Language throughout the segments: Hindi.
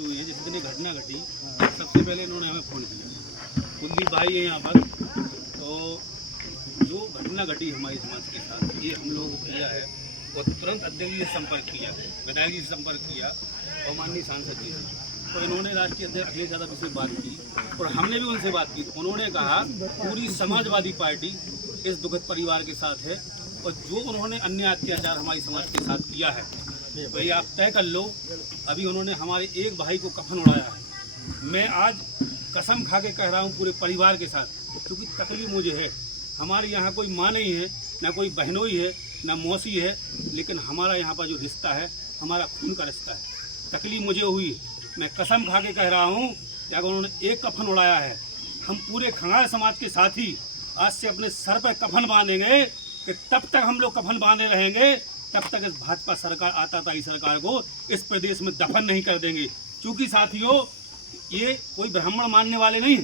हुई है। जिस दिन ये घटना घटी सबसे पहले इन्होंने हमें फ़ोन किया, कुलदीप भाई है यहाँ पर। तो जो घटना घटी हमारे समाज के साथ ये हम लोगों को किया है और तुरंत अध्यक्ष जी से संपर्क किया, विधायक जी से संपर्क किया और माननीय सांसद जी से। तो इन्होंने राष्ट्रीय अध्यक्ष अखिलेश यादव से बात की और हमने भी उनसे बात की। उन्होंने कहा पूरी समाजवादी पार्टी इस दुखद परिवार के साथ है और जो उन्होंने अन्याय अत्याचार हमारी समाज के साथ किया है भाई आप तय कर लो। अभी उन्होंने हमारे एक भाई को कफन उड़ाया है। मैं आज कसम खा के कह रहा हूँ पूरे परिवार के साथ, क्योंकि तकलीफ मुझे है। हमारे यहाँ कोई माँ नहीं है, ना कोई बहनोई है, ना मौसी है, लेकिन हमारा यहाँ पर जो रिश्ता है हमारा खून का रिश्ता है। तकलीफ मुझे हुई, मैं कसम खा के कह रहा हूँ कि अगर उन्होंने एक कफन उड़ाया है, हम पूरे खंगार समाज के साथी आज से अपने सर पर कफन बांधेंगे कि तब तक हम लोग कफन बांधे रहेंगे, तब तक इस भाजपा सरकार आताताई सरकार को इस प्रदेश में दफन नहीं कर देंगे। क्योंकि साथियों ये कोई ब्राह्मण मानने वाले नहीं,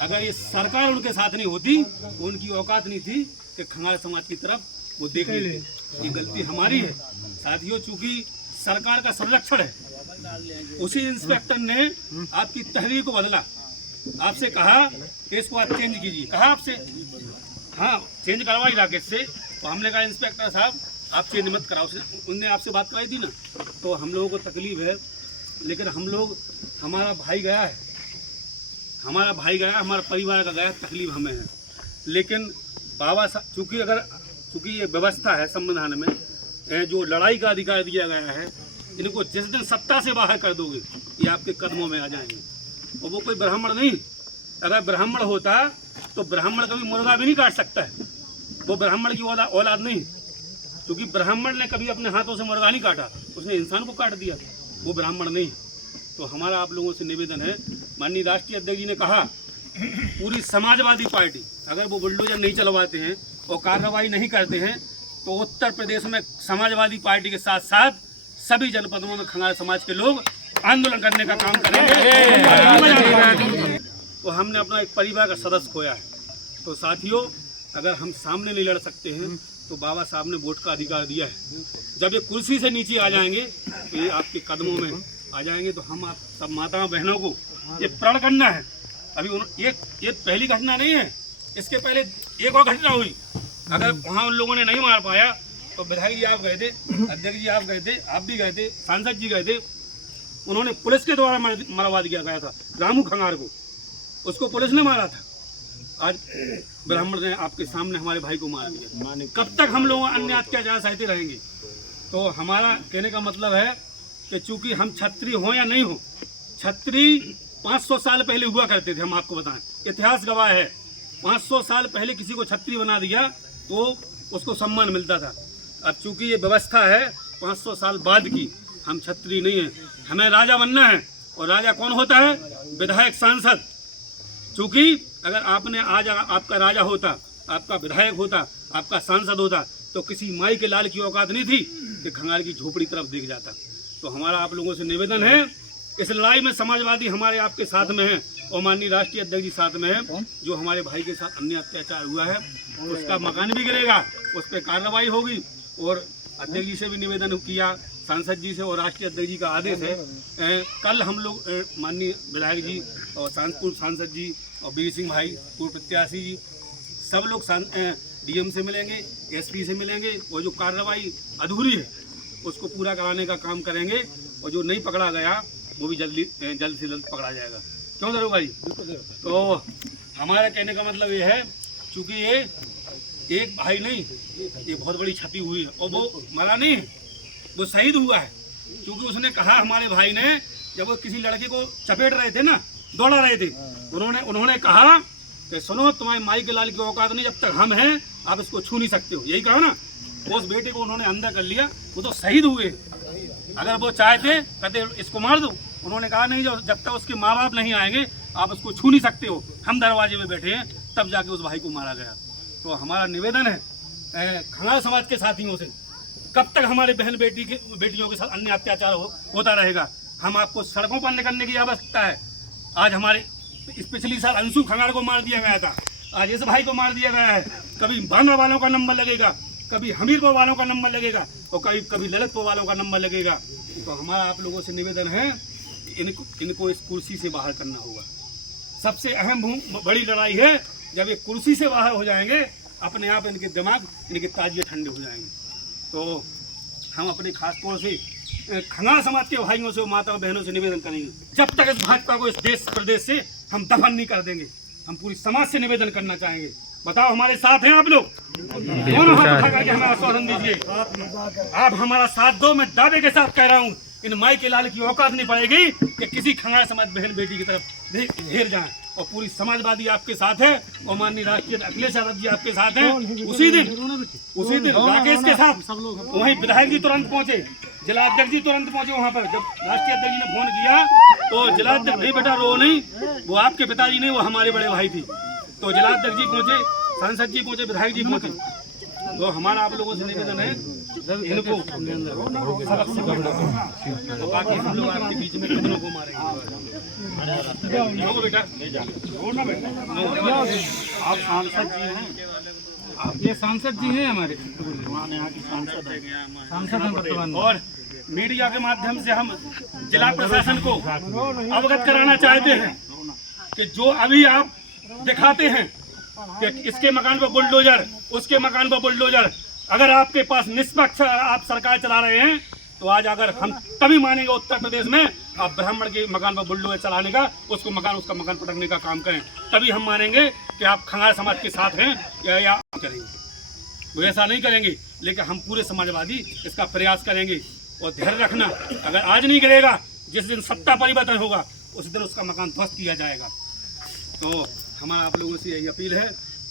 अगर ये सरकार उनके साथ नहीं होती तो उनकी औकात नहीं थी कि खंगार समाज की तरफ वो देख लेते। ये गलती हमारी है साथियों, चूँकि सरकार का संरक्षण है। उसी इंस्पेक्टर ने आपकी तहरीर को बदला, आपसे कहा कि इसको आप चेंज कीजिए, कहा आपसे, हाँ चेंज करवाई राकेश से। तो हमने कहा इंस्पेक्टर साहब आप चेंज मत कराओ, उनने आपसे बात कराई थी ना। तो हम लोगों को तकलीफ है, लेकिन हम लोग, हमारा भाई गया है, हमारा परिवार का गया, तकलीफ हमें है। लेकिन बाबा साहब चूँकि ये व्यवस्था है संविधान में, जो लड़ाई का अधिकार दिया गया है, इनको जिस दिन सत्ता से बाहर कर दोगे ये आपके कदमों में आ जाएंगे। और वो कोई ब्राह्मण नहीं, अगर ब्राह्मण होता तो ब्राह्मण कभी मुर्गा भी नहीं काट सकता है। वो ब्राह्मण की औलाद नहीं, क्योंकि ब्राह्मण ने कभी अपने हाथों से मुर्गा नहीं काटा, उसने इंसान को काट दिया, वो ब्राह्मण नहीं। तो हमारा आप लोगों से निवेदन है, माननीय राष्ट्रीय अध्यक्ष जी ने कहा पूरी समाजवादी पार्टी अगर वो बुलडोजर नहीं चलवाते हैं और कार्रवाई नहीं करते हैं तो उत्तर प्रदेश में समाजवादी पार्टी के साथ साथ सभी जनपदों में खंगार समाज के लोग आंदोलन करने का काम करेंगे। तो हमने अपना एक परिवार का सदस्य खोया है। तो साथियों अगर हम सामने नहीं लड़ सकते हैं तो बाबा साहब ने वोट का अधिकार दिया है। जब ये कुर्सी से नीचे आ जाएंगे तो ये आपके कदमों में आ जाएंगे। तो हम आप सब माताओं बहनों को ये प्रण करना है। अभी ये पहली घटना नहीं है, इसके पहले एक और घटना हुई। अगर वहाँ उन लोगों ने नहीं मार पाया तो विधायक जी आप गए थे, अध्यक्ष जी आप गए थे, आप भी गए थे, सांसद जी गए थे, उन्होंने पुलिस के द्वारा मरवा दिया गया था रामू खंगार को, उसको पुलिस ने मारा था। आज ब्राह्मण ने आपके सामने हमारे भाई को मार दिया। कब तक हम लोग अन्य अत्याचार सहते रहेंगे? तो हमारा कहने का मतलब है कि चूंकि हम छत्री हों या नहीं हो, छत्री 500 साल पहले हुआ करते थे। हम आपको बताएं, इतिहास गवाह है, 500 साल पहले किसी को छत्री बना दिया तो उसको सम्मान मिलता था। अब चूंकि ये व्यवस्था है 500 साल बाद की, हम छत्री नहीं हैं, हमें राजा बनना है। और राजा कौन होता है? विधायक सांसद। चूंकि अगर आपने आज आपका राजा होता, आपका विधायक होता, आपका सांसद होता तो किसी माई के लाल की औकात नहीं थी कि खंगार की झोपड़ी तरफ देख जाता। तो हमारा आप लोगों से निवेदन है, इस लड़ाई में समाजवादी हमारे आपके साथ में है और माननीय राष्ट्रीय अध्यक्ष जी साथ में है। जो हमारे भाई के साथ अन्य अत्याचार हुआ है उसका मकान भी गिरेगा, उस पर कार्रवाई होगी। और अध्यक्ष जी से भी निवेदन किया, सांसद जी से, और राष्ट्रीय अध्यक्ष जी का आदेश है। कल हम लोग माननीय विधायक जी और सांसद जी और बीर सिंह भाई पूर्व प्रत्याशी जी सब लोग डीएम से मिलेंगे, एसपी से मिलेंगे और जो कार्रवाई अधूरी है उसको पूरा कराने का काम करेंगे। और जो नहीं पकड़ा गया वो भी जल्द से जल्द पकड़ा जाएगा। क्यों दरोगा जी? तो हमारा कहने का मतलब ये है, चूँकि ये एक भाई नहीं, ये बहुत बड़ी क्षति हुई है और वो मरा नहीं है, वो शहीद हुआ है। क्योंकि उसने कहा, हमारे भाई ने, जब वो किसी लड़के को चपेट रहे थे ना, दौड़ा रहे थे, उन्होंने कहा कि सुनो तुम्हारी माई के लाल की औकात नहीं, जब तक हम हैं आप इसको छू नहीं सकते हो, यही कहा ना। उस बेटे को उन्होंने अंदर कर लिया, वो तो शहीद हुए। अगर वो चाहते कहते इसको मार दो, उन्होंने कहा नहीं, जब तक उसके माँ बाप नहीं आएंगे आप उसको छू नहीं सकते हो, हम दरवाजे में बैठे हैं, तब जाके उस भाई को मारा गया। तो हमारा निवेदन है खंगार समाज के साथियों से, कब तक हमारे बहन बेटियों के साथ अन्य अत्याचार होता रहेगा? हम आपको सड़कों पर निकलने की आवश्यकता है। आज हमारे पिछली साल अंशु खंगार को मार दिया गया था, आज इस भाई को मार दिया गया है। कभी बांद्रा वालों का नंबर लगेगा, कभी हमीरपुर वालों का नंबर लगेगा और कभी ललितपुर वालों का नंबर लगेगा। तो हमारा आप लोगों से निवेदन है, इनको इस कुर्सी से बाहर करना होगा। सबसे अहम बड़ी लड़ाई है, जब ये कुर्सी से बाहर हो जाएंगे अपने आप इनके दिमाग, इनके ताजिए ठंडे हो जाएंगे। तो हम अपने खास तौर से खंगार समाज के भाइयों से, माताओं बहनों से निवेदन करेंगे, जब तक इस भाजपा को इस देश प्रदेश से हम दफन नहीं कर देंगे, हम पूरी समाज से निवेदन करना चाहेंगे। बताओ हमारे साथ हैं आप लोग? दोनों हाथ उठा करके हमें आश्वासन दीजिए। आप हमारा साथ दो। मैं दावे के साथ कह रहा हूँ, इन माई के लाल की औकात नहीं पड़ेगी कि किसी खंगार समाज बहन बेटी की तरफ घेर जाए। और पूरी समाजवादी आपके साथ है और माननीय राष्ट्रीय अखिलेश यादव जी आपके साथ हैं। उसी दिन राकेश के साथ वहीं विधायक जी तुरंत पहुंचे, जिला अध्यक्ष जी तुरंत पहुंचे वहां पर। जब राष्ट्रीय अध्यक्ष जी ने फोन किया तो जिला अध्यक्ष, नहीं बेटा रो नहीं, वो आपके पिताजी नहीं, वो हमारे बड़े भाई थी। तो जिला अध्यक्ष जी पहुंचे, सांसद जी पहुंचे, विधायक जी पहुंचे। तो हमारा आप लोगों से निवेदन है, इनको सबक सिखाना। तो बाकी हम लोग आपके बीच में कितनों को मारेंगे। बेटा आप सांसद जी हैं, ये सांसद जी हैं हमारे, सांसद हैं वर्तमान। और मीडिया के माध्यम से हम जिला प्रशासन को अवगत कराना चाहते हैं कि जो अभी आप दिखाते हैं कि इसके मकान पर बुलडोजर, उसके मकान पर बुलडोजर, अगर आपके पास निष्पक्ष आप सरकार चला रहे हैं तो आज अगर हम तभी मानेंगे उत्तर प्रदेश में आप ब्राह्मण के मकान पर बुलडोजर चलाने का, उसका मकान पटकने का काम करें, तभी हम मानेंगे कि आप खंगार समाज के साथ हैं या करेंगे। वो ऐसा नहीं करेंगे, लेकिन हम पूरे समाजवादी इसका प्रयास करेंगे। और ध्यान रखना, अगर आज नहीं करेगा, जिस दिन सत्ता परिवर्तन होगा उस दिन उसका मकान ध्वस्त किया जाएगा। तो हमारा आप लोगों से यही अपील है।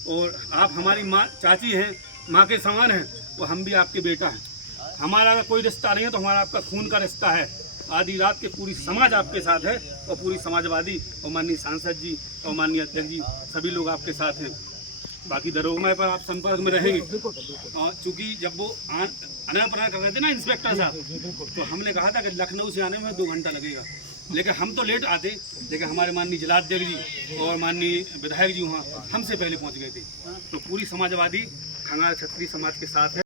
और आप हमारी माँ, चाची हैं, माँ के समान हैं, तो हम भी आपके बेटा हैं। हमारा अगर कोई रिश्ता नहीं है तो हमारा आपका खून का रिश्ता है। आधी रात के पूरी समाज आपके साथ है और पूरी समाजवादी और माननीय सांसद जी और माननीय अध्यक्ष जी सभी लोग आपके साथ हैं। बाकी दरोगा पर आप संपर्क में रहेंगे। और चूँकि जब वो अनर प्रनर कर रहे थे ना इंस्पेक्टर साहब, तो हमने कहा था कि लखनऊ से आने में 2 घंटा लगेगा, लेकिन हम तो लेट आते, लेकिन हमारे माननीय जिलाध्यक्ष जी और माननीय विधायक जी वहाँ हमसे पहले पहुँच गए थे। तो पूरी समाजवादी खंगार क्षत्रिय समाज के साथ है।